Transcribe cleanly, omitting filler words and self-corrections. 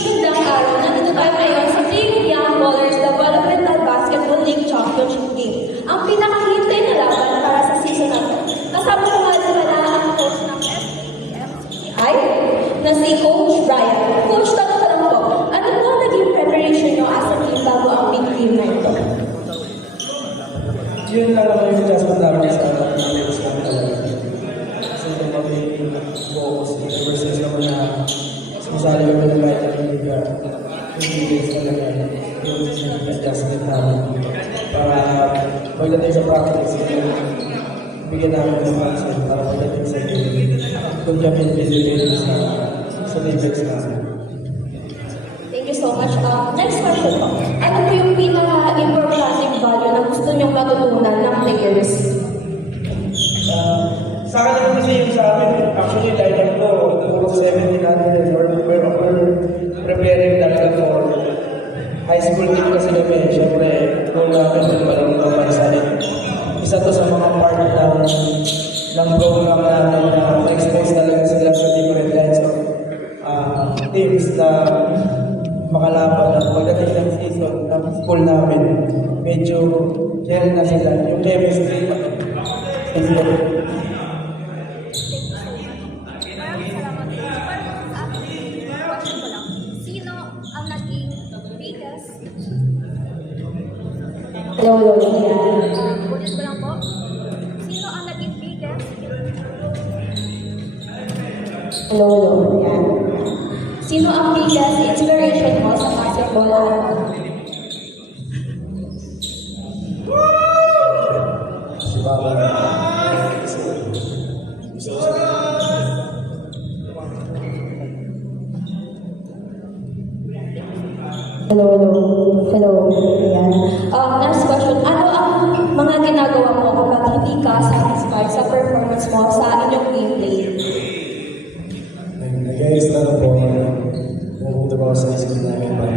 Magandang araw. Nandito tayo ngayon sa Team Young Ballers Developmental Basketball League Championship Game. Ang pinakahintay na laban para sa season na ito. Kasama ko nga pala ang coach ng SABMCTI na si Coach Brian. Coach, tanong ko lang po, ano po ang naging preparation nyo as a team bago ang big game na ito? Yun lang naman yung adjustment namin sa players namin talaga. Kasi kung magiging focus, ever since naman na sumasali kami ng light at liga, yung days talaga, yung adjustment namin. Para pagdating sa practice, bigyan namin ng pansin para pagdating sa game, kung kami nabibigay sa defense namin. Thank you so much. Next question po. Ano po yung pinaka-importante value na gusto nyong matutunan ng players? Sa akin naman kasi yung sa amin, actually lineup ko, puro 17 natin, we're preparing talaga for high school team kasi kami. Siyempre, goal namin kung walang pamaisanin. Isa to sa mga part ng program namin na expose talaga sila sa different kinds of teams na makalaban at pagdating ng season ng school namin, medyo gel na sila. Yung chemistry, Sino ang naging biggest? Hello. Ulit ko lang po. Sino ang naging biggest? Hello. Yan. Sino ang biggest inspiration mo sa basketball? si Baba. Hello. Yan. Next question. Ano ang mga ginagawa mo kapag hindi ka satisfied sa performance mo sa inyong gameplay? Nag-ayos na po. Pumunta ba ako sa school namin para